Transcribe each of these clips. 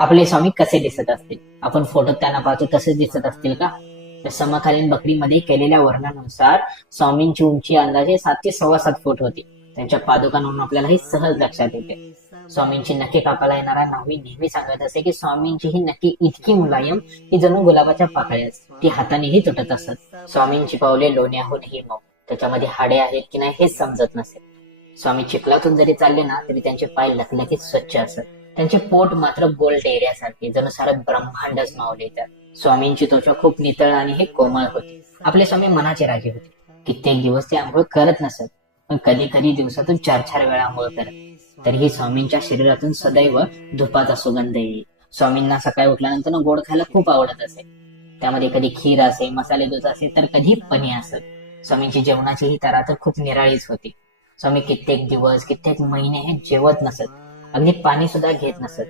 आपले स्वामी कसे दिसत असतील? आपण फोटोत त्यांना पाहतो तसेच दिसत असतील का? तर समकालीन बकरीमध्ये केलेल्या वर्णनानुसार स्वामींची उंची अंदाजे 7 ते 7.25 फूट होती. त्यांच्या पादुकांवरून आपल्याला हे सहज लक्षात येते. स्वामींची नखे कापायला येणारा न्हावी नेहमी सांगत असे की स्वामींची ही नखे इतकी मुलायम की जणू गुलाबाच्या पाकळ्याच, ती हातानेही तुटत असत. स्वामींची पावले लोण्याहूनही मऊ, त्याच्यामध्ये हाडे आहेत की नाही हेच समजत नसे. स्वामी चिखलातून जरी चालले ना तरी त्यांचे पाय लखलखीत स्वच्छ असत. त्यांचे पोट मात्र गोल डेऱ्यासारखे, जणू सारं ब्रह्मांडच मावले त्यात. स्वामींची त्वचा खूप नितळ आणि हे कोमळ होती. आपले स्वामी मनाचे राजे होते. कित्येक दिवस ते आंघोळ करत नसत, पण कधी कधी दिवसातून 4-4 वेळा आंघोळ करत. तरीही स्वामींच्या शरीरातून सदैव धुपाचा सुगंध येई. स्वामींना सकाळी उठल्यानंतर गोड खायला खूप आवडत असे. त्यामध्ये कधी खीर असे, मसाले दूध असे, तर कधी पनीर असत. स्वामींची जेवणाची ही तऱ्हा तर खूप निराळीच होती. स्वामी कित्येक दिवस, कित्येक महिने हे जेवत नसत, अगदी पाणी सुद्धा घेत नसत.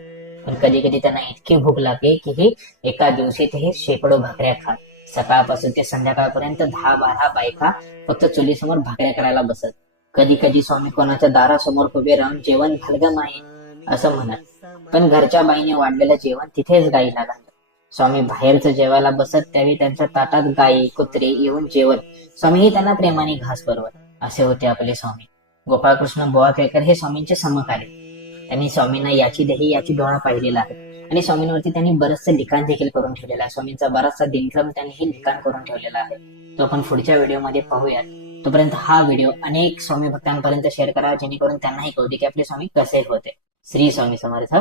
पण कधी कधी त्यांना इतकी भूक लागे की हे एका दिवशी ते हे शेकडो भाकऱ्या खात. सकाळपासून ते संध्याकाळपर्यंत 10-12 बायका फक्त चुलीसमोर भाकऱ्या करायला बसत. कधी कधी स्वामी कोणाच्या दारासमोर उभे राहून जेवण घालगं आहे असं म्हणत, पण घरच्या बाईने वाढलेलं जेवण तिथेच गाईला घालत. स्वामी बाहेरचं जेवायला बसत त्यावेळी त्यांच्या ताटात गायी कुत्रे येऊन जेवत. स्वामीही त्यांना प्रेमाने घास भरवत. असे होते आपले स्वामी. गोपाळकृष्ण बुवा केळकर हे स्वामींचे समकालीन. त्यांनी स्वामींना याची देही याची डोळा पाहिलेला आहे आणि स्वामींवरती त्यांनी बरचसे लिखाण देखील करून ठेवलेलं आहे. स्वामींचा बराचसा दिनक्रम त्यांनी हे लिखाण करून ठेवलेला आहे, तो आपण पुढच्या व्हिडिओमध्ये पाहूयात. तोपर्यंत हा व्हिडिओ अनेक स्वामी भक्तांपर्यंत शेअर करा, जेणेकरून त्यांनाही कळू दे की आपले स्वामी कसे होते. श्री स्वामी समर्थ.